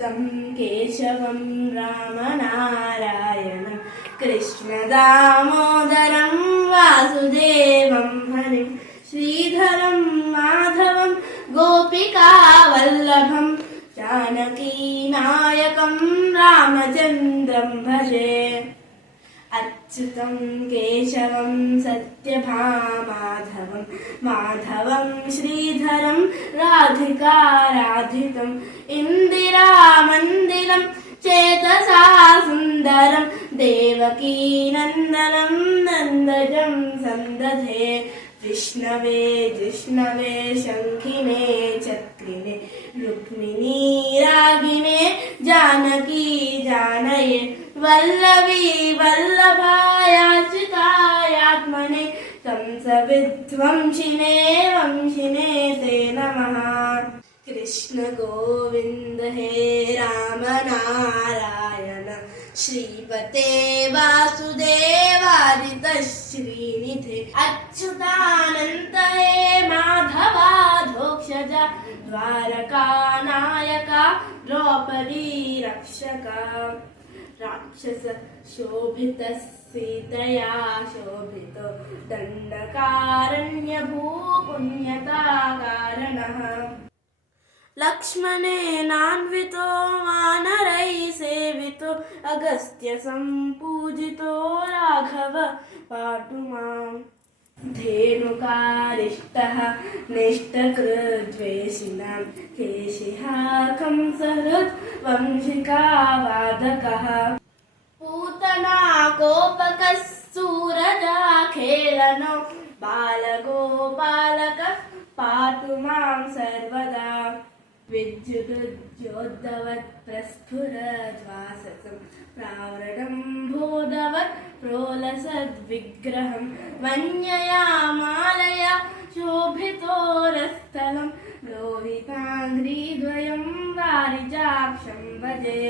अच्युतं केशवं रामनारायणं कृष्णदामोदरं वासुदेवं हरिं श्रीधरं माधवं गोपिकावल्लभं जानकीनायकं रामचन्द्रं भजे। अच्युतं केशवं सत्यभामाधवं माधवं श्रीधरं राधिकाराधितम् इन्दिरामन्दिरं चेतसा सुन्दरं देवकीनन्दनं नन्दजं सन्दधे विष्णवे जिष्णवे शङ्खिने चक्रिणे रुक्मिणी रागिणे जानकी जानये वल्लवी वल्लभायाच्युतायात्मने कंसविध्वंसिने वंशिने ते नमः। कृष्ण गोविन्द हे राम नारायण श्रीपते वासुदेवादित श्रीनिधे अच्युतानन्त हे माधवाधोक्षजा द्वारका नायका द्रौपदी रक्षका राक्षस शोभित सीतया शोभितो दण्डकारण्यभूपुण्यता कारणः लक्ष्मणेनान्वितो वानरैः सेवितो अगस्त्य सम्पूजितो राघव पातु माम्। धेनुकारिष्टः निष्टकृद्वेषिणां केशिः कंसहृद् वंशिकावादकः पूतना कोपकः सूरजाखेलनो बालगोपालकः पातु मां सर्वदा। विद्युदुज्योद्धवत् प्रस्फुरद्वाससं प्रावरणं बोधवत् प्रोलसद्विग्रहं वन्यया मालया शोभितोरस्थलं लोहिताङ्घ्रिद्वयं वारिजाक्षं भजे।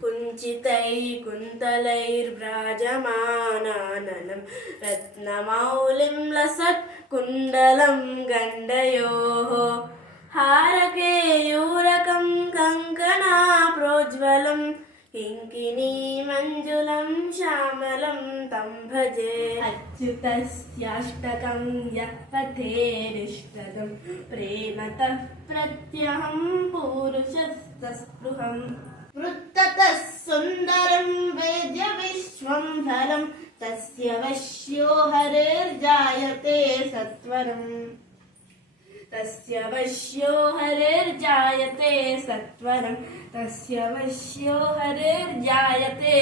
कुञ्चितैः कुन्तलैर्व्राजमानाननं रत्नमौलिं लसत् कुण्डलं गण्डयोः हारकेयूरकं कङ्कणा प्रोज्वलं किङ्किणी मञ्जुलं श्यामलं तं भजे। अच्युतस्याष्टकं यः पठेदिष्टदं प्रेमतः प्रत्यहं पूरुषस्तस्पृहम् वृत्ततः सुन्दरं वेद्य विश्वम्भरं तस्य वश्यो हरिर्जायते सत्वरम् तस्य वश्यो हरिर्जायते सत्वरं तस्य वश्यो हरिर्जायते